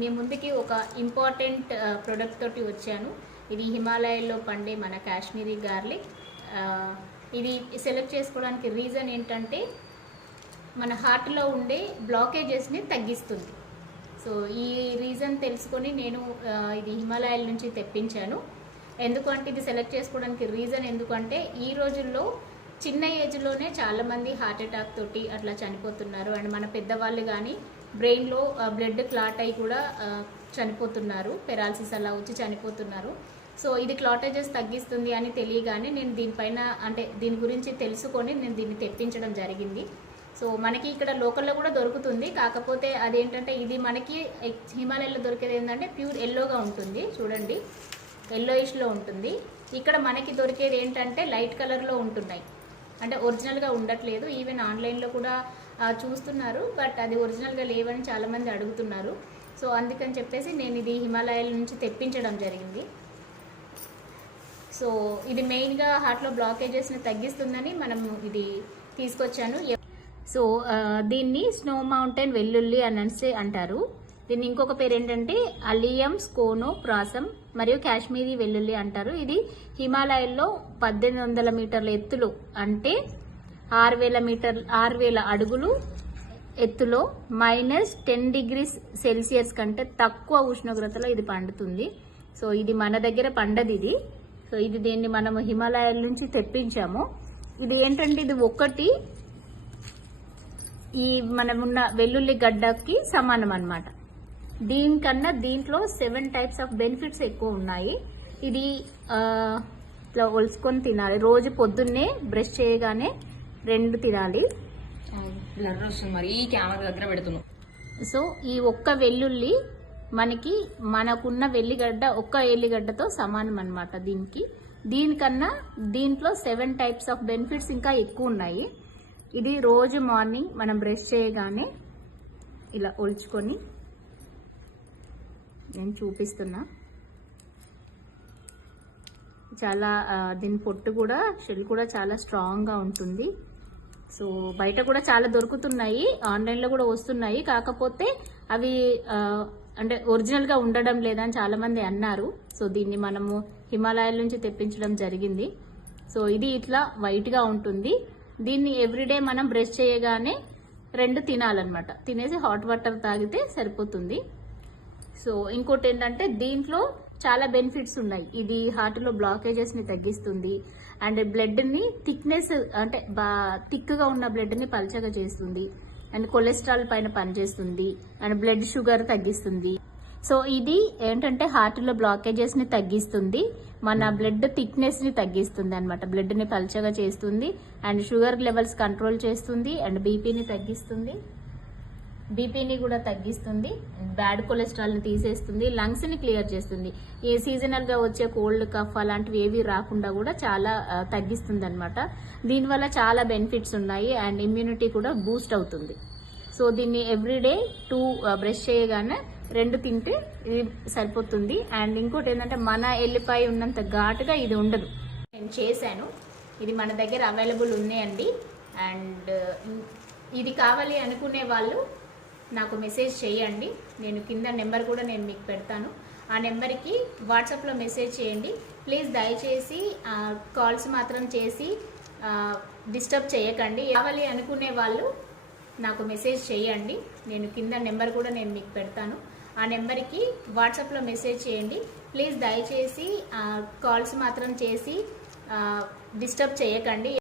మీ ముందుకి ఒక important product తోటి వచ్చాను. ఇది హిమాలయాల్లో పండే మన కాశ్మీరీ గార్లిక్. ఇది సెలెక్ట్ చేసుకోవడానికి రీజన్ ఏంటంటే మన హార్ట్లో ఉండే బ్లాకేజెస్ని తగ్గిస్తుంది. సో ఈ రీజన్ తెలుసుకొని నేను ఇది హిమాలయాల నుంచి తెప్పించాను. ఎందుకంటే ఇది సెలెక్ట్ చేసుకోవడానికి రీజన్ ఎందుకంటే ఈ రోజుల్లో చిన్న ఏజ్లోనే చాలామంది హార్ట్ అటాక్ తోటి అట్లా చనిపోతున్నారు. అండ్ మన పెద్దవాళ్ళు కానీ బ్రెయిన్లో బ్లడ్ క్లాట్ అయి కూడా చనిపోతున్నారు, పెరాలసిస్ అలా వచ్చి చనిపోతున్నారు. సో ఇది క్లాటేజెస్ తగ్గిస్తుంది అని తెలియగానే నేను దీనిపైన అంటే దీని గురించి తెలుసుకొని నేను దీన్ని తెప్పించడం జరిగింది. సో మనకి ఇక్కడ లోకల్లో కూడా దొరుకుతుంది, కాకపోతే అదేంటంటే ఇది మనకి హిమాలయాల్లో దొరికేది ఏంటంటే ప్యూర్ ఎల్లోగా ఉంటుంది. చూడండి, ఎల్లోయిష్లో ఉంటుంది. ఇక్కడ మనకి దొరికేది ఏంటంటే లైట్ కలర్లో ఉంటున్నాయి, అంటే ఒరిజినల్గా ఉండట్లేదు. ఈవెన్ ఆన్లైన్లో కూడా చూస్తున్నారు, బట్ అది ఒరిజినల్గా లేవని చాలామంది అడుగుతున్నారు. సో అందుకని చెప్పేసి నేను ఇది హిమాలయాల నుంచి తెప్పించడం జరిగింది. సో ఇది మెయిన్గా హార్ట్లో బ్లాకేజెస్ని తగ్గిస్తుందని మనం ఇది తీసుకొచ్చాను. సో దీన్ని స్నో మౌంటైన్ వెల్లుల్లి అని అంటారు. దీన్ని ఇంకొక పేరు ఏంటంటే అలియం స్కోనో ప్రాసం మరియు కాశ్మీరీ వెల్లుల్లి అంటారు. ఇది హిమాలయాల్లో 1800 మీటర్ల ఎత్తులో, అంటే 6000 అడుగులు ఎత్తులో -10 డిగ్రీస్ సెల్సియస్ కంటే తక్కువ ఉష్ణోగ్రతలో ఇది పండుతుంది. సో ఇది మన దగ్గర పండది ఇది. సో ఇది దీన్ని మనము హిమాలయాల నుంచి తెప్పించాము. ఇది ఏంటంటే ఇది ఒకటి ఈ మనమున్న వెల్లుల్లి గడ్డకి సమానం అన్నమాట. దీనికన్నా దీంట్లో 7 టైప్స్ ఆఫ్ బెనిఫిట్స్ ఎక్కువ ఉన్నాయి. ఇది ఇట్లా ఒలుసుకొని తినాలి. రోజు పొద్దున్నే బ్రష్ చేయగానే 2 తినాలి. మరి ఈ కెమెరా దగ్గర పెడుతున్నాం. సో ఈ ఒక్క వెల్లుల్లి మనకున్న వెల్లిగడ్డ ఒక్క ఎల్లిగడ్డతో సమానం అన్నమాట. దీనికన్నా దీంట్లో 7 టైప్స్ ఆఫ్ బెనిఫిట్స్ ఇంకా ఎక్కువ ఉన్నాయి. ఇది రోజు మార్నింగ్ మనం బ్రష్ చేయగానే ఇలా ఒలుచుకొని నేను చూపిస్తున్నా. చాలా దీని పొట్టు కూడా షెల్ కూడా చాలా స్ట్రాంగ్గా ఉంటుంది. సో బయట కూడా చాలా దొరుకుతున్నాయి, ఆన్లైన్లో కూడా వస్తున్నాయి, కాకపోతే అవి అంటే ఒరిజినల్గా ఉండడం లేదని చాలామంది అన్నారు. సో దీన్ని మనము హిమాలయాల నుంచి తెప్పించడం జరిగింది. సో ఇది ఇట్లా వైట్గా ఉంటుంది. దీన్ని ఎవ్రీడే మనం బ్రష్ చేయగానే 2 తినాలన్నమాట. తినేసి హాట్ వాటర్ తాగితే సరిపోతుంది. సో ఇంకోటి ఏంటంటే దీంట్లో చాలా బెనిఫిట్స్ ఉన్నాయి. ఇది హార్ట్లో బ్లాకేజెస్ని తగ్గిస్తుంది, అండ్ బ్లడ్ని థిక్నెస్ అంటే థిక్గా ఉన్న బ్లడ్ని పల్చగా చేస్తుంది, అండ్ కొలెస్ట్రాల్ పైన పనిచేస్తుంది, అండ్ బ్లడ్ షుగర్ తగ్గిస్తుంది. సో ఇది ఏంటంటే హార్ట్లో బ్లాకేజెస్ని తగ్గిస్తుంది, మన బ్లడ్ థిక్నెస్ని తగ్గిస్తుంది అనమాట. బ్లడ్ని పల్చగా చేస్తుంది, అండ్ షుగర్ లెవెల్స్ కంట్రోల్ చేస్తుంది, అండ్ బీపీని కూడా తగ్గిస్తుంది, బ్యాడ్ కొలెస్ట్రాల్ని తీసేస్తుంది, లంగ్స్ని క్లియర్ చేస్తుంది. ఏ సీజనల్గా వచ్చే కోల్డ్ కఫ్ అలాంటివి ఏవి రాకుండా కూడా చాలా తగ్గిస్తుంది అనమాట. దీనివల్ల చాలా బెనిఫిట్స్ ఉన్నాయి, అండ్ ఇమ్యూనిటీ కూడా బూస్ట్ అవుతుంది. సో దీన్ని ఎవ్రీడే 2 బ్రష్ చేయగానే 2 తింటే ఇది సరిపోతుంది. అండ్ ఇంకోటి ఏంటంటే మన ఎల్లిపాయ ఉన్నంత ఘాటుగా ఇది ఉండదు. నేను చేశాను, ఇది మన దగ్గర అవైలబుల్ ఉన్నాయండి. అండ్ ఇది కావాలి అనుకునే వాళ్ళు నాకు మెసేజ్ చేయండి. నేను కింద నెంబర్ కూడా నేను మీకు పెడతాను. ఆ నెంబర్కి వాట్సాప్లో మెసేజ్ చేయండి. ప్లీజ్ దయచేసి కాల్స్ మాత్రం చేసి డిస్టర్బ్ చేయకండి. కావాలి అనుకునే వాళ్ళు నాకు మెసేజ్ చేయండి. నేను కింద నెంబర్ కూడా నేను మీకు పెడతాను. ఆ నెంబర్కి వాట్సాప్లో మెసేజ్ చేయండి. ప్లీజ్ దయచేసి కాల్స్ మాత్రం చేసి డిస్టర్బ్ చేయకండి.